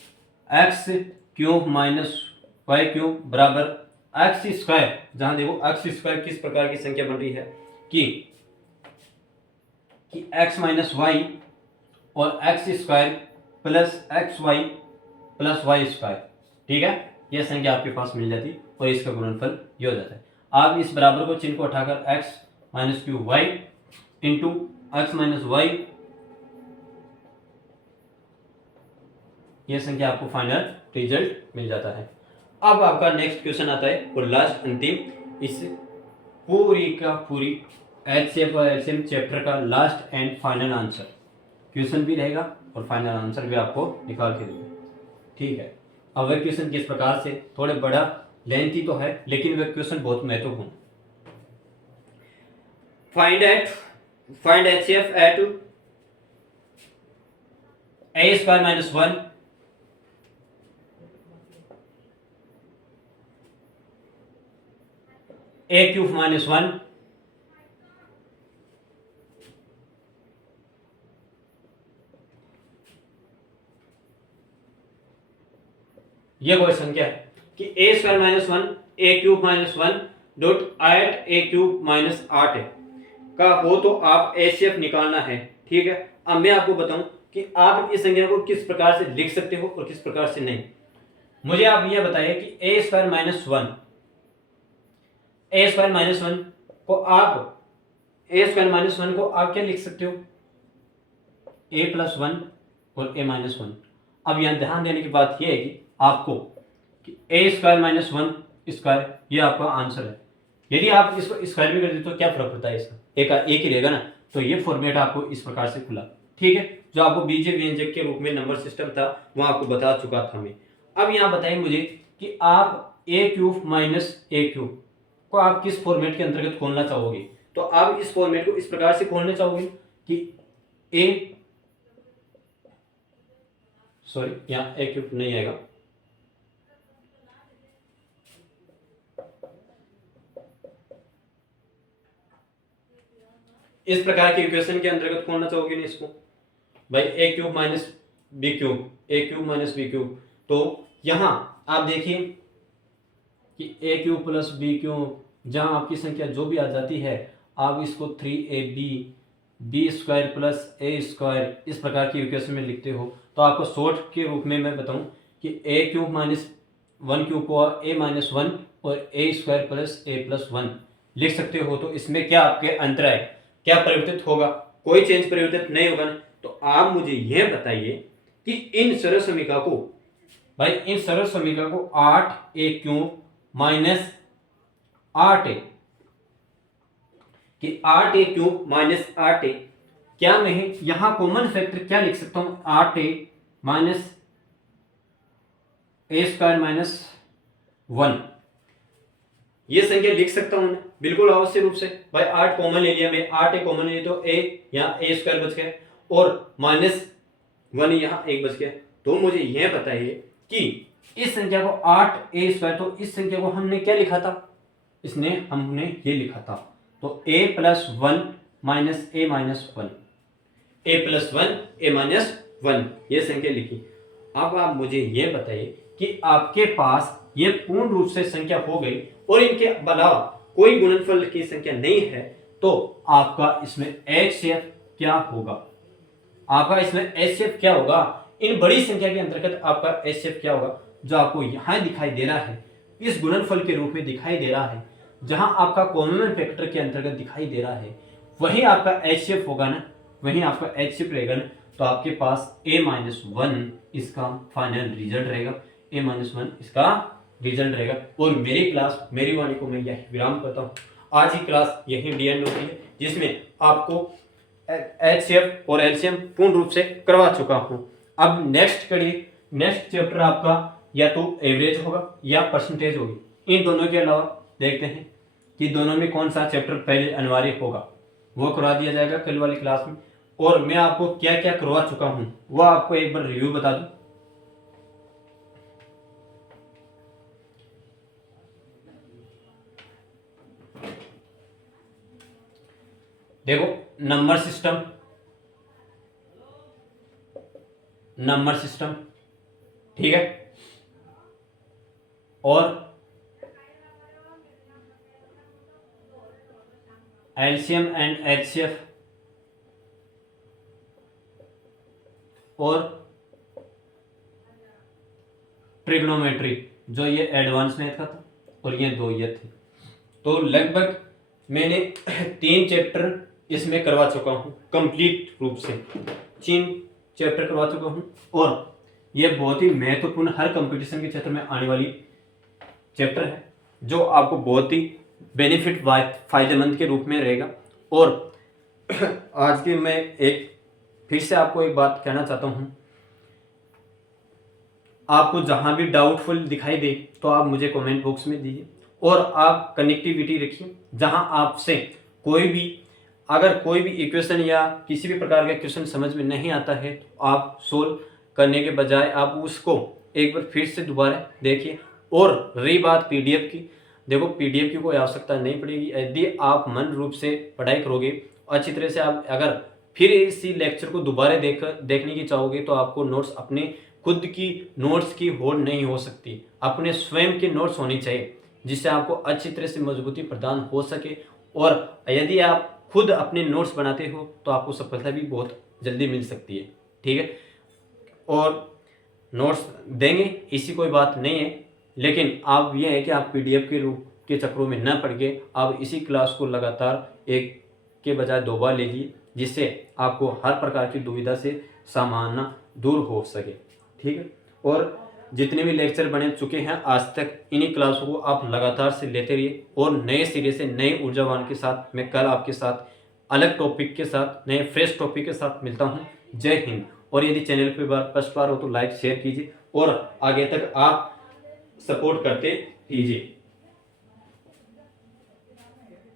x³ माइनस y³ बराबर x², जहां देखो x² किस प्रकार की संख्या बन रही है कि x माइनस वाई और x² plus xy plus y², ठीक है। यह संख्या आपके पास मिल जाती और इसका गुणनफल ये हो जाता है। आप इस बराबर को चिन्ह को उठाकर x minus q y into x minus y, यह संख्या आपको फाइनल रिजल्ट मिल जाता है। अब आपका नेक्स्ट क्वेश्चन आता है और लास्ट अंतिम, इस पूरी का पूरी HCF और LCM चैप्टर का last and final answer question भी रहेगा और फाइनल आंसर भी आपको निकाल के देंगे, ठीक है। अब वह क्वेश्चन किस प्रकार से, थोड़े बड़ा लेंथी तो है लेकिन वह क्वेश्चन बहुत महत्वपूर्ण। Find HCF at a² minus 1 a³ minus 1 यह क्वेश्चन क्या है कि a square minus one a cube minus one dot 8 a cube minus 8 का हो तो आप एचसीएफ निकालना है। ठीक है, अब मैं आपको बताऊं कि आप इस संख्या को किस प्रकार से लिख सकते हो और किस प्रकार से नहीं। मुझे आप यह बताइए कि ए स्क्वायर माइनस वन को आप क्या लिख सकते हो, ए प्लस वन और ए माइनस वन। अब यहां ध्यान देने की बात यह है कि आपको कि a square minus one square ये आपका आंसर है। यदि आप इसको स्क्वायर भी कर देते तो क्या फर्क पड़ता है, इसका एक ही रहेगा ना। तो ये फॉर्मेट आपको इस प्रकार से खुला। ठीक है, जो आपको बीजे व्यंजक के रूप में नंबर सिस्टम था वो आपको बता चुका था मैं। अब यहाँ बताइए मुझे कि आप ए क्यूब माइनस ए क्यूब को आप किस फॉर्मेट के अंतर्गत खोलना चाहोगे। तो आप इस फॉर्मेट को इस प्रकार से खोलना चाहोगे कि यहाँ ए क्यूब नहीं आएगा, इस प्रकार के इक्वेशन के अंतर्गत खोलना चाहोगे ना इसको भाई, ए क्यूब माइनस बी क्यूब, ए क्यूब माइनस बी क्यूब। तो यहां आप देखिए कि ए क्यूब प्लस बी क्यूब, जहां आपकी संख्या जो भी आ जाती है आप इसको 3ab बी स्क्वायर प्लस ए स्क्वायर इस प्रकार की इक्वेशन में लिखते हो। तो आपको शॉर्ट के रूप में मैं बताऊं कि ए क्यूब माइनस वन क्यूब को ए माइनस वन और ए स्क्वायर प्लस ए प्लस वन लिख सकते हो। तो इसमें क्या आपके अंतर है, क्या परिवर्तित होगा, कोई चेंज परिवर्तित नहीं होगा। तो आप मुझे यह बताइए कि इन सरल समीकरण को भाई, इन सरल समीकरण को 8a क्यूब माइनस 8a कि 8a क्यूब माइनस 8a, क्या मैं यहां कॉमन फैक्टर क्या लिख सकता हूं, 8a माइनस ए स्क्वायर माइनस 1 ये संख्या लिख सकता हूं ना, बिल्कुल अवश्य रूप से। भाई 8 कॉमन ले लिया मैं, 8a कॉमन ले लिया तो a यहाँ ए स्क्वायर बच गया और माइनस 1 यहाँ एक बच गया। तो मुझे यह बताइए कि इस संख्या को 8a स्क्वायर, तो इस संख्या को हमने क्या लिखा था, हमने ये लिखा था तो a plus one minus A minus one, A plus one A minus one ये संख्या लिखी। अब आप मुझे ये बताइए कि आपके पास ये पूर्ण रूप से संख्या हो गई और इनके अलावा कोई गुणनफल की संख्या नहीं है, तो आपका इसमें एचसीएफ क्या होगा, इन बड़ी संख्या के अंतर्गत आपका एचसीएफ क्या होगा, जो आपको यहां दिखाई दे रहा है, इस गुणनफल के रूप में दिखाई दे रहा है, जहां आपका कॉमन फैक्टर के अंतर्गत दिखाई दे रहा है, वही आपका एचसीएफ होगा ना, वही आपका एचसीएफ रहेगा ना। तो आपके पास a माइनस वन इसका फाइनल रिजल्ट रहेगा, a माइनस वन इसका रिजल्ट रहेगा। और मेरी क्लास, मेरी वाणी को मैं यही विराम करता हूँ। आज की क्लास यही डी एंड होती है, जिसमें आपको एचसीएफ और एलसीएम पूर्ण रूप से करवा चुका हूँ। अब नेक्स्ट चैप्टर आपका या तो एवरेज होगा या परसेंटेज होगी। इन दोनों के अलावा देखते हैं कि दोनों में कौन सा चैप्टर पहले अनिवार्य होगा, वो करवा दिया जाएगा कल वाली क्लास में। और मैं आपको क्या क्या करवा चुका हूं वो आपको एक बार रिव्यू बता दूं। देखो, नंबर सिस्टम ठीक है, और एलसीएम एंड एचसीएफ और ट्रिग्नोमेट्री, जो ये एडवांस मैथ का था और ये दो ये थे। तो लगभग मैंने 3 चैप्टर इसमें करवा चुका हूँ कंप्लीट रूप से, 3 चैप्टर करवा चुका हूँ। और ये बहुत ही महत्वपूर्ण हर कंपटीशन के क्षेत्र में आने वाली चैप्टर है, जो आपको बहुत ही बेनिफिट फायदेमंद के रूप में रहेगा। और आज की मैं फिर से आपको एक बात कहना चाहता हूं, आपको जहां भी डाउटफुल दिखाई दे तो आप मुझे कमेंट बॉक्स में दीजिए, और आप कनेक्टिविटी रखिए। जहां आपसे अगर कोई भी इक्वेशन या किसी भी प्रकार का क्वेश्चन समझ में नहीं आता है, तो आप सोल्व करने के बजाय आप उसको एक बार फिर से दोबारा देखिए। और रही बात पीडीएफ की, देखो पीडीएफ की कोई आवश्यकता नहीं पड़ेगी। यदि आप मन रूप से पढ़ाई करोगे अच्छी तरह से, आप अगर फिर इसी लेक्चर को दोबारा देखने की चाहोगे तो आपको नोट्स अपने खुद की नोट्स की होड़ नहीं हो सकती, अपने स्वयं के नोट्स होने चाहिए जिससे आपको अच्छी तरह से मजबूती प्रदान हो सके। और यदि आप खुद अपने नोट्स बनाते हो तो आपको सफलता भी बहुत जल्दी मिल सकती है। ठीक है, और नोट्स देंगे इसी कोई बात नहीं है, लेकिन आप ये है कि आप पीडीएफ के रूप के चक्रों में न पड़ के आप इसी क्लास को लगातार एक के बजाय 2 बार लीजिए, जिससे आपको हर प्रकार की दुविधा से सामना दूर हो सके। ठीक है, और जितने भी लेक्चर बने चुके हैं आज तक, इन्हीं क्लासों को आप लगातार से लेते रहिए और नए सिरे से नए ऊर्जावान के साथ मैं कल आपके साथ अलग टॉपिक के साथ, नए फ्रेश टॉपिक के साथ मिलता हूँ। जय हिंद। और यदि चैनल पर फर्स्ट बार हो तो लाइक शेयर कीजिए और आगे तक आप सपोर्ट करते कीजिए।